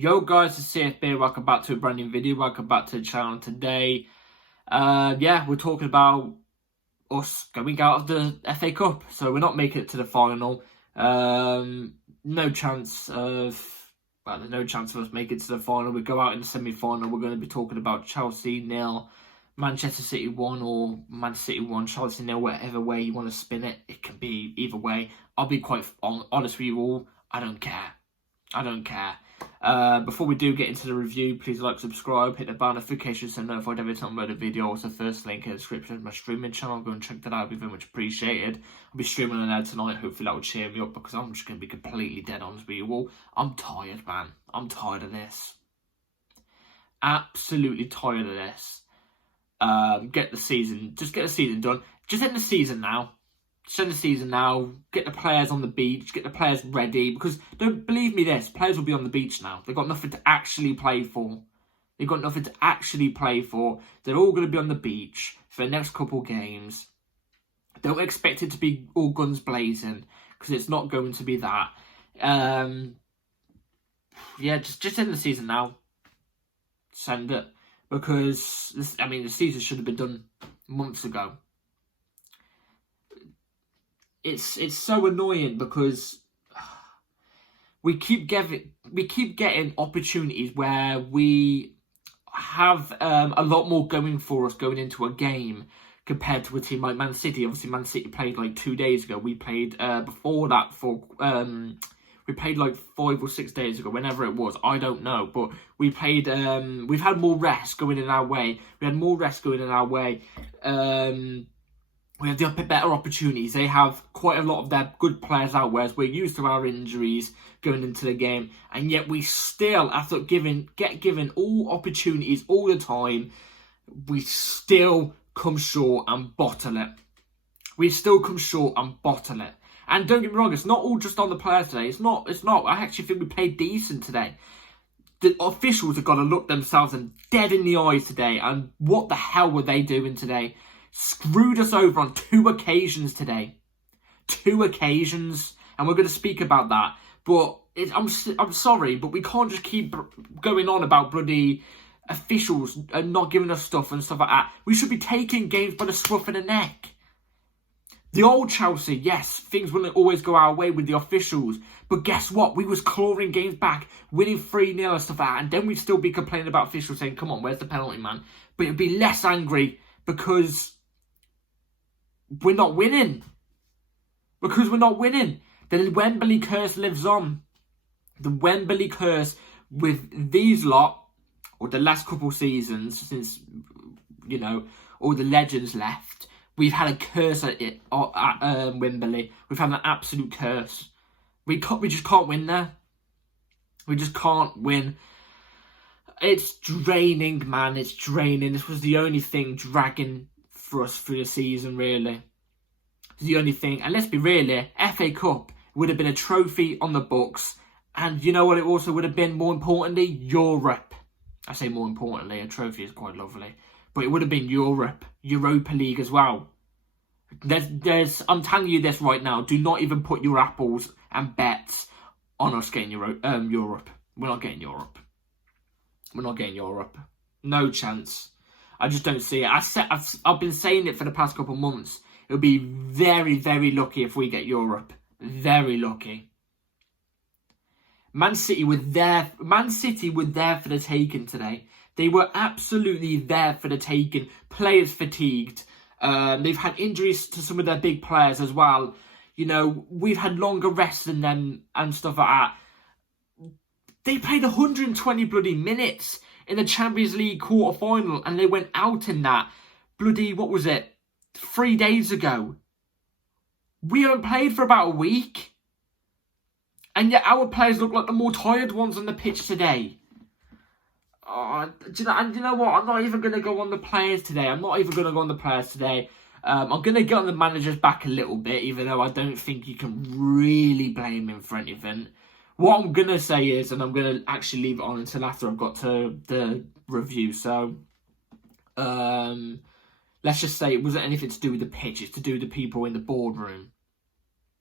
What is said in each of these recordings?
Yo guys, it's CFB. Welcome back to a brand new video. Welcome back to the channel today. We're talking about us going out of the FA Cup. So we're not making it to the final. There's no chance of us making it to the final. We go out in the semi-final. We're going to be talking about Chelsea 0, Manchester City 1, or Man City 1, Chelsea 0, whatever way you want to spin it. It can be either way. I'll be quite honest with you all. I don't care. Before we do get into the review, please like, subscribe, hit the bell notifications so notified every time I upload a video. Also, first link in the description of my streaming channel. Go and check that out. It'd be very much appreciated. I'll be streaming on there tonight. Hopefully that will cheer me up, because I'm just going to be completely dead honest with you all. I'm tired, man. I'm tired of this. Absolutely tired of this. Get the season done. Just end the season now. Get the players on the beach, get the players ready, because don't believe me this, players will be on the beach now. They've got nothing to actually play for. They're all going to be on the beach for the next couple games. Don't expect it to be all guns blazing, because it's not going to be that. Just end the season now. Send it, because the season should have been done months ago. It's so annoying, because we keep getting opportunities where we have a lot more going for us going into a game compared to a team like Man City. Obviously, Man City played like 2 days ago. We played before that we played like 5 or 6 days ago, whenever it was. I don't know, but we played. We've had more rest going in our way. We have the better opportunities. They have quite a lot of their good players out, whereas we're used to our injuries going into the game. And yet we still, after get given all opportunities all the time, we still come short and bottle it. And don't get me wrong, it's not all just on the players today. It's not. I actually think we played decent today. The officials have got to look themselves dead in the eyes today. And what the hell were they doing today? Screwed us over on 2 occasions today. 2 occasions. And we're going to speak about that. But I'm sorry, but we can't just keep going on about bloody officials and not giving us stuff and stuff like that. We should be taking games by the scruff of the neck. The old Chelsea, yes, things wouldn't always go our way with the officials. But guess what? We was clawing games back, winning 3-0 and stuff like that. And then we'd still be complaining about officials saying, come on, where's the penalty, man? But it'd be less angry because we're not winning. The Wembley curse lives on. The Wembley curse with these lot, or the last couple seasons, since, all the legends left, we've had a curse at Wembley. We've had an absolute curse. We just can't win there. We just can't win. It's draining, man. It's draining. This was the only thing dragging for us through the season, really. It's the only thing. And let's be real here, FA Cup would have been a trophy on the books. And you know what it also would have been, more importantly? Europe. I say more importantly, a trophy is quite lovely. But it would have been Europe. Europa League as well. I'm telling you this right now. Do not even put your apples and bets on us getting Europe. We're not getting Europe. No chance. I just don't see it. I've been saying it for the past couple of months. It would be very, very lucky if we get Europe. Very lucky. Man City were there for the taking today. They were absolutely there for the taking. Players fatigued. They've had injuries to some of their big players as well. We've had longer rests than them and stuff like that. They played 120 bloody minutes in the Champions League quarter-final, and they went out in that bloody, 3 days ago. We haven't played for about a week. And yet our players look like the more tired ones on the pitch today. And you know what? I'm not even going to go on the players today. I'm going to get on the managers back a little bit, even though I don't think you can really blame him for anything. What I'm going to say is, and I'm going to actually leave it on until after I've got to the review. So, let's just say it wasn't anything to do with the pitch. It's to do with the people in the boardroom.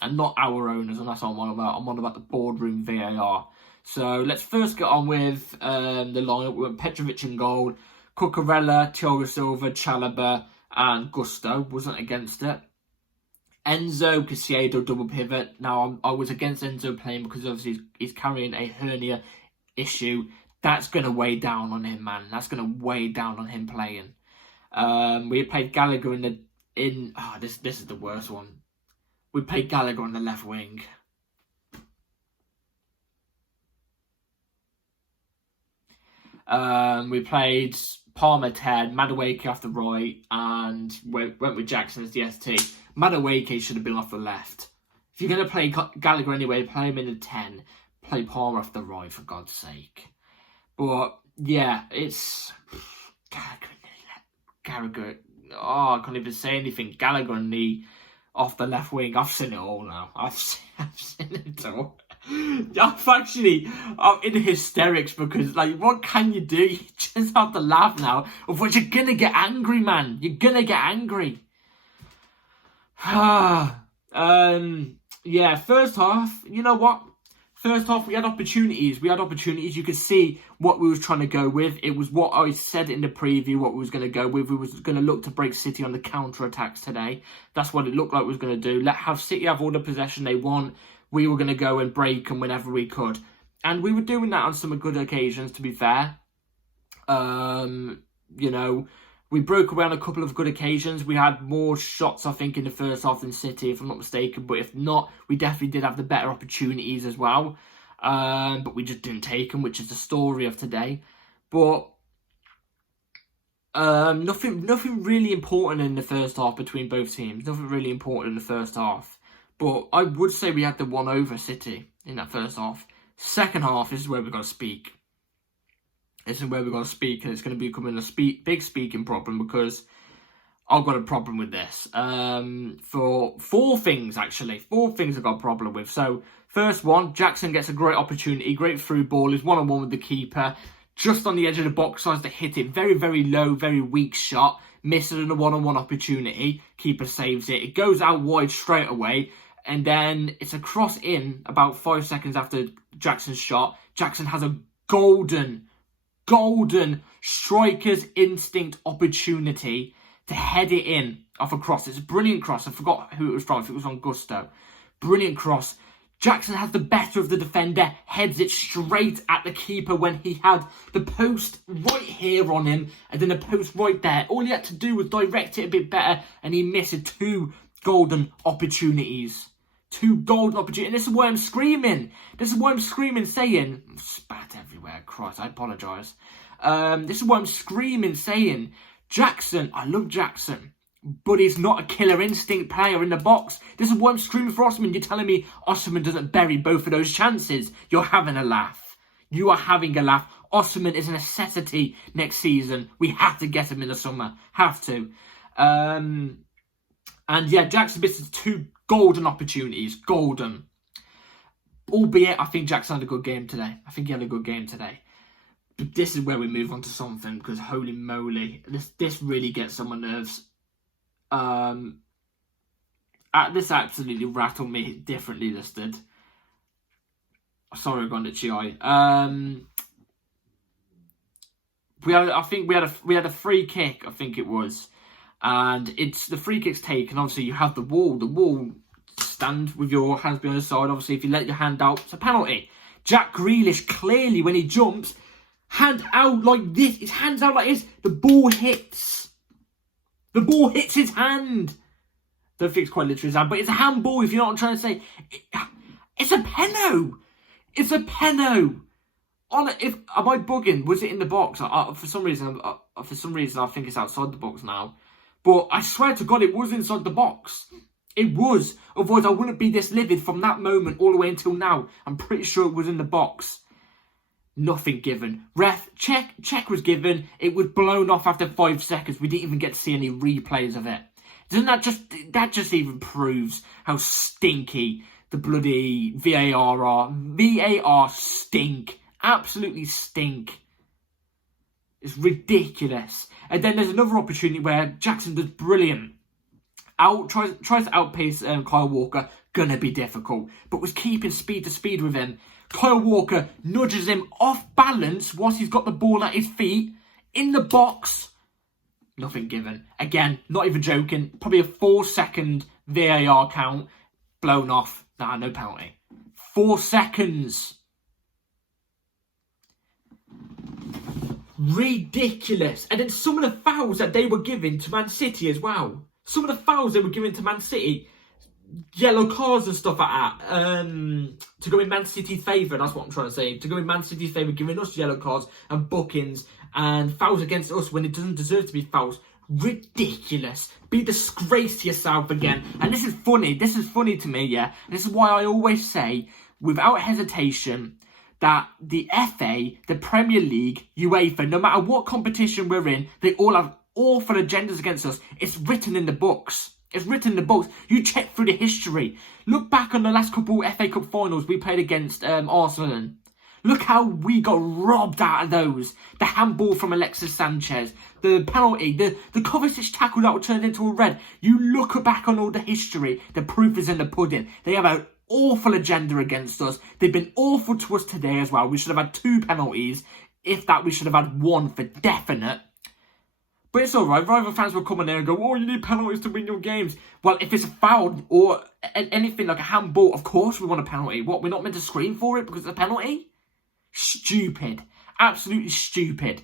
And not our owners, and that's what I'm on about. I'm on about the boardroom VAR. So let's first get on with the lineup. We went Petrovic in goal, Cucurella, Thiago Silva, Chalobah, and Gusto. Wasn't against it. Enzo, Caicedo, double pivot. Now, I was against Enzo playing because obviously he's carrying a hernia issue. That's going to weigh down on him, man. That's going to weigh down on him playing. We played Gallagher this is the worst one. We played Gallagher on the left wing. We played Palmer 10, Madueke off the right, and went with Jackson as the ST. Madueke should have been off the left. If you're going to play Gallagher anyway, play him in the 10. Play Palmer off the right, for God's sake. But, yeah, it's... Gallagher. Oh, I can't even say anything. Gallagher and the off the left wing. I've seen it all now. I've seen it all. I'm in hysterics because, like, what can you do? You just have to laugh now. Otherwise, you're going to get angry, man. You're going to get angry. Yeah, first half, you know what? First half, we had opportunities. You could see what we was trying to go with. It was what I said in the preview, what we was going to go with. We was going to look to break City on the counter-attacks today. That's what it looked like we was going to do. Have City have all the possession they want. We were going to go and break them whenever we could. And we were doing that on some good occasions, to be fair. You know, we broke away on a couple of good occasions. We had more shots, I think, in the first half than City, if I'm not mistaken. But if not, we definitely did have the better opportunities as well. But we just didn't take them, which is the story of today. But nothing really important in the first half between both teams. Nothing really important in the first half. But I would say we had the one over City in that first half. Second half, this is where we've got to speak. This is where we've got to speak, and it's going to be becoming a big speaking problem because I've got a problem with this. For four things, actually. 4 things I've got a problem with. So, first one, Jackson gets a great opportunity, great through ball. He's one-on-one with the keeper. Just on the edge of the box, tries to hit it. Very, very low, very weak shot. Misses a one-on-one opportunity. Keeper saves it. It goes out wide straight away. And then it's a cross in about 5 seconds after Jackson's shot. Jackson has a golden striker's instinct opportunity to head it in off a cross. It's a brilliant cross. I forgot who it was from. I think it was on Gusto. Brilliant cross. Jackson has the better of the defender, heads it straight at the keeper when he had the post right here on him and then the post right there. All he had to do was direct it a bit better and he missed 2 golden opportunities. 2 golden opportunities. And this is why I'm screaming. This is why I'm screaming, saying... Spat everywhere. Christ, I apologise. This is why I'm screaming, saying... Jackson, I love Jackson, but he's not a killer instinct player in the box. This is why I'm screaming for Osimhen. You're telling me Osimhen doesn't bury both of those chances. You're having a laugh. You are having a laugh. Osimhen is a necessity next season. We have to get him in the summer. Have to. And yeah, Jackson misses 2 golden opportunities. Golden. Albeit, I think Jackson had a good game today. But this is where we move on to something, because holy moly, this really gets on my nerves. This absolutely rattled me differently, this did. Sorry, I've gone to Chi. We had a free kick, I think it was. And it's the free kick's taken. Obviously, you have the wall. The wall, stand with your hands behind the side. Obviously, if you let your hand out, it's a penalty. Jack Grealish, clearly, when he jumps, hand out like this. His hand's out like this. The ball hits. The ball hits his hand. Don't think it's quite literally his hand, but it's a handball, if you know what I'm trying to say. It's a penno. It's a penno. Am I bugging? Was it in the box? For some reason, I think it's outside the box now. But I swear to God, it was inside the box. It was. Otherwise, I wouldn't be this livid from that moment all the way until now. I'm pretty sure it was in the box. Nothing given. Ref, check was given. It was blown off after 5 seconds. We didn't even get to see any replays of it. Doesn't that just even proves how stinky the bloody VAR are? VAR stink. Absolutely stink. It's ridiculous. And then there's another opportunity where Jackson does brilliant. Tries to outpace Kyle Walker. Gonna be difficult. But was keeping speed to speed with him. Kyle Walker nudges him off balance whilst he's got the ball at his feet in the box. Nothing given. Again, not even joking. Probably a 4-second VAR count. Blown off. Nah, no penalty. 4 seconds. Ridiculous. And then some of the fouls that they were giving to Man City as well. Some of the fouls they were giving to Man City, yellow cards and stuff like that, to go in Man City's favour, that's what I'm trying to say. To go in Man City's favour, giving us yellow cards and bookings and fouls against us when it doesn't deserve to be fouls. Ridiculous. Be disgraced to yourself again. And this is funny to me, yeah. This is why I always say, without hesitation, that the FA, the Premier League, UEFA, no matter what competition we're in, they all have awful agendas against us. It's written in the books. It's written in the books. You check through the history. Look back on the last couple FA Cup finals we played against Arsenal. Look how we got robbed out of those. The handball from Alexis Sanchez. The penalty. The Kovacic tackle that was turned into a red. You look back on all the history. The proof is in the pudding. They have an awful agenda against us. They've been awful to us today as well. We should have had 2 penalties. If that, we should have had 1 for definite. But it's alright. Rival fans will come in there and go, oh, you need penalties to win your games. Well, if it's a foul or anything like a handball, of course we want a penalty. What, we're not meant to scream for it because it's a penalty? Stupid. Absolutely stupid.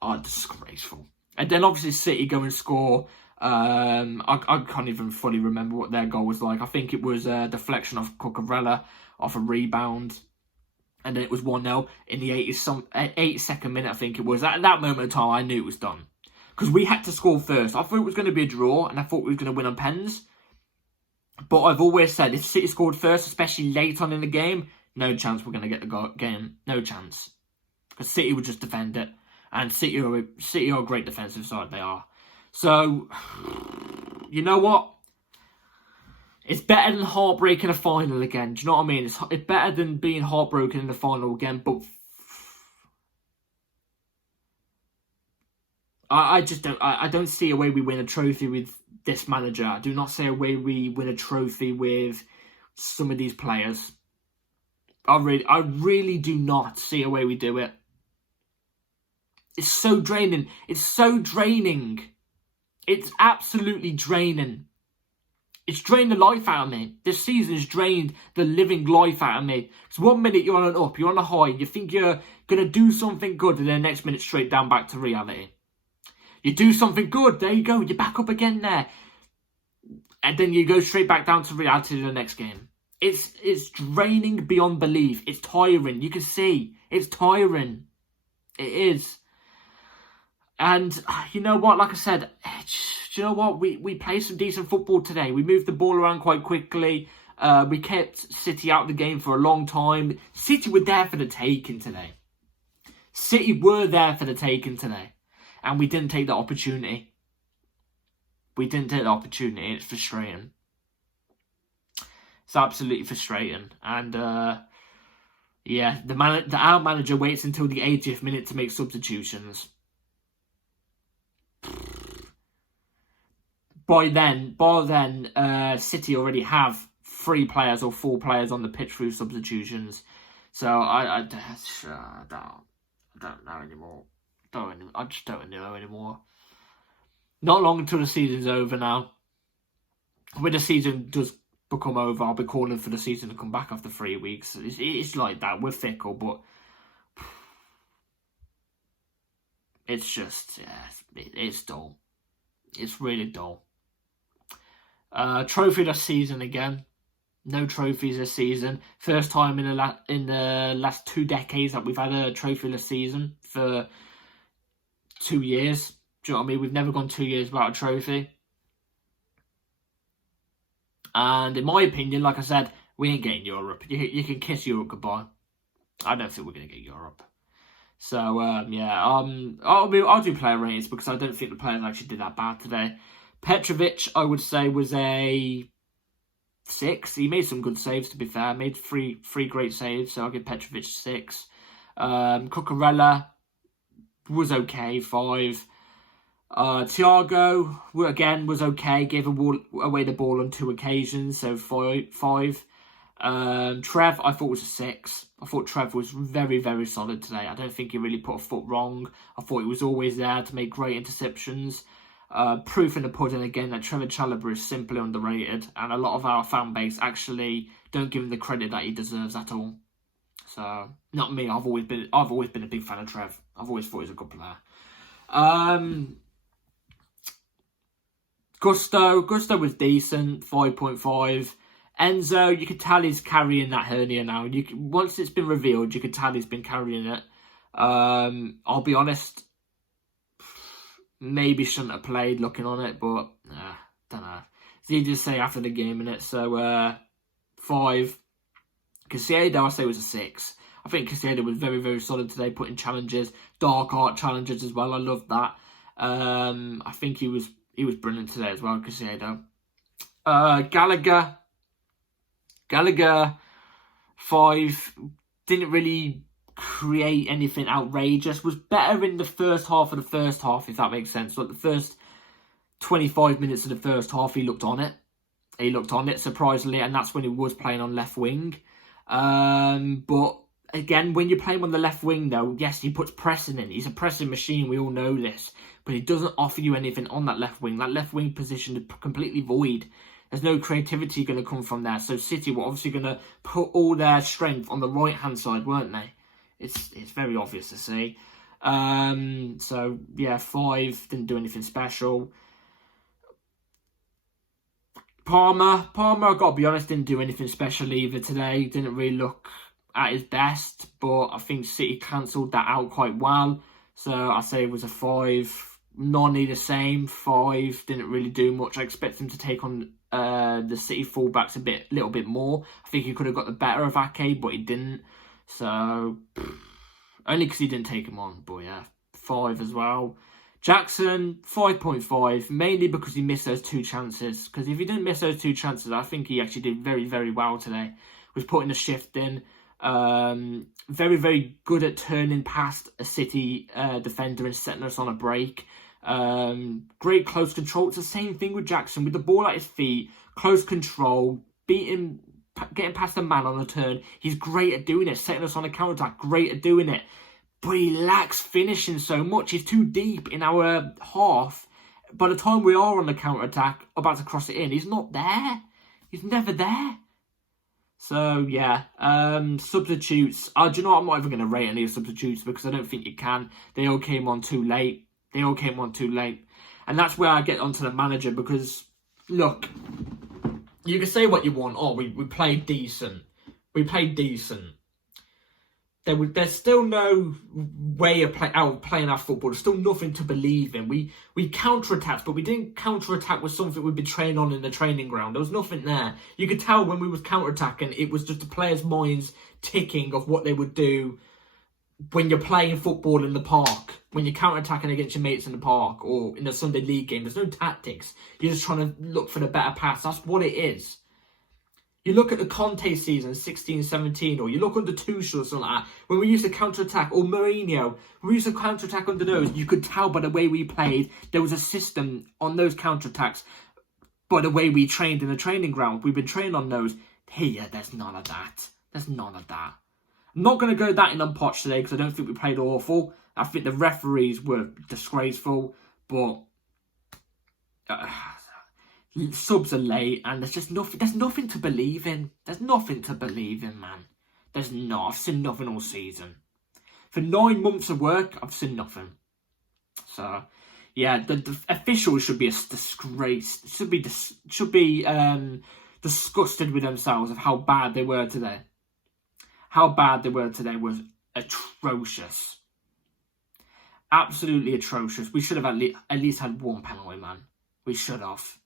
Oh, disgraceful. And then obviously City go and score. I can't even fully remember what their goal was like. I think it was a deflection off Cucurella, off a rebound. And then it was 1-0 in the 82nd minute, I think it was. At that moment of time, I knew it was done. Because we had to score first. I thought it was going to be a draw, and I thought we were going to win on pens. But I've always said, if City scored first, especially late on in the game, no chance we're going to get the game. No chance. Because City would just defend it. And City are a great defensive side, they are. So, you know what? It's better than heartbreaking a final again. Do you know what I mean? It's better than being heartbroken in the final again. But I just don't. I don't see a way we win a trophy with this manager. I do not see a way we win a trophy with some of these players. I really do not see a way we do it. It's so draining. It's so draining. It's absolutely draining. It's drained the life out of me. This season's drained the living life out of me. It's 1 minute you're on an up, you're on a high, you think you're going to do something good, and then the next minute straight down back to reality. You do something good, there you go, you're back up again there. And then you go straight back down to reality in the next game. It's draining beyond belief. It's tiring. You can see. It's tiring. It is. And you know what, like I said, do you know what, we played some decent football today. We moved the ball around quite quickly. We kept City out of the game for a long time. City were there for the taking today. City were there for the taking today. And we didn't take the opportunity. We didn't take the opportunity. It's frustrating. It's absolutely frustrating. And yeah, our manager waits until the 80th minute to make substitutions. By then, City already have 3 players or 4 players on the pitch through substitutions. So I don't know anymore. I just don't know anymore. Not long until the season's over now. When the season does become over, I'll be calling for the season to come back after 3 weeks. It's like that. We're fickle, but it's just, yeah, it's dull. It's really dull. Trophy this season again. No trophies this season. First time in the last 2 decades that we've had a trophyless season for 2 years. Do you know what I mean? We've never gone 2 years without a trophy. And in my opinion, like I said, we ain't getting Europe. You can kiss Europe goodbye. I don't think we're going to get Europe. So, yeah, I'll do player ratings because I don't think the players actually did that bad today. Petrovic, I would say, was a 6. He made some good saves, to be fair. Made three great saves, so I'll give Petrovic 6. Cucurella was okay, 5. Thiago, again, was okay. Gave away the ball on 2 occasions, so 5. Trev, I thought was a 6. I thought Trev was very, very solid today. I don't think he really put a foot wrong. I thought he was always there to make great interceptions. Proof in the pudding again that Trevor Chalobah is simply underrated, and a lot of our fan base actually don't give him the credit that he deserves at all. So, not me. I've always been a big fan of Trev. I've always thought he's a good player. Gusto was decent, 5.5. Enzo, you could tell he's carrying that hernia now. Once it's been revealed, you could tell he's been carrying it. I'll be honest, maybe shouldn't have played looking on it, but don't know. It's easy to say after the game, innit? So 5. Caicedo, I say, was a 6. I think Caicedo was very, very solid today, putting challenges, dark art challenges as well. I loved that. I think he was brilliant today as well, Caicedo. Gallagher, 5. Didn't really create anything outrageous. Was better in the first half of the first half, if that makes sense. Like the first 25 minutes of the first half, he looked on it. Surprisingly, and that's when he was playing on left wing. But again, when you play him on the left wing, though, yes, he puts pressing in. He's a pressing machine. We all know this. But he doesn't offer you anything on that left wing. That left wing position is completely void. There's no creativity going to come from there. So City were obviously going to put all their strength on the right-hand side, weren't they? It's very obvious to see. So, yeah, 5. Didn't do anything special. Palmer, I've got to be honest, didn't do anything special either today. Didn't really look at his best. But I think City cancelled that out quite well. So I say it was a 5. Noni the same, 5. Didn't really do much. I expect him to take on the City fullbacks a little bit more. I think he could have got the better of Ake, but he didn't. So only because he didn't take him on. But yeah, 5 as well. Jackson, 5.5, mainly because he missed those 2 chances. Because if he didn't miss those 2 chances, I think he actually did very, very well today. Was putting the shift in. Very, very good at turning past a City defender and setting us on a break. Great close control. It's the same thing with Jackson. With the ball at his feet, close control, getting past a man on a turn. He's great at doing it. Setting us on a counter-attack, great at doing it. But he lacks finishing so much. He's too deep in our half. By the time we are on the counter-attack, about to cross it in, he's not there. He's never there. So, yeah. Substitutes. Do you know what? I'm not even going to rate any substitutes because I don't think you can. They all came on too late. And that's where I get onto the manager because, look, you can say what you want. Oh, we played decent. There's still no way of playing our football. There's still nothing to believe in. We counter-attacked, but we didn't counter-attack with something we'd been training on in the training ground. There was nothing there. You could tell when we was counter-attacking, it was just the players' minds ticking of what they would do when you're playing football in the park. When you're counter-attacking against your mates in the park or in the Sunday League game, there's no tactics. You're just trying to look for the better pass. That's what it is. You look at the Conte season, 16-17, or you look under Tuchel or something like that, when we used to counter-attack, or Mourinho, when we used to counter-attack under those, you could tell by the way we played, there was a system on those counter-attacks, by the way we trained in the training ground. We've been trained on those. Here, there's none of that. I'm not going to go that in on Poch today, because I don't think we played awful. I think the referees were disgraceful, but subs are late, and there's just nothing. There's nothing to believe in. Man. There's not. I've seen nothing all season. For 9 months of work, I've seen nothing. So, yeah, the officials should be a disgrace. Should be disgusted with themselves of how bad they were today. How bad they were today was atrocious. Absolutely atrocious. We should have at least had 1 penalty, man. We should have.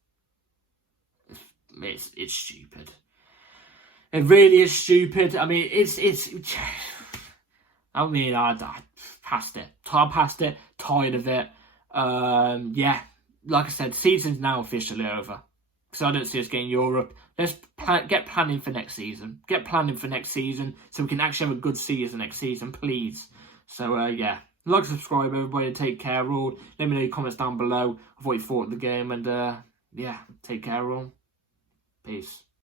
It's stupid. It really is stupid. I mean, I passed it. Tired of it. Yeah, like I said, season's now officially over. So I don't see us getting Europe. Let's get planning for next season. So we can actually have a good season next season, please. So, yeah. Like, subscribe, everybody. Take care, all. Let me know your comments down below of what you thought of the game. And, yeah, take care, all. Peace.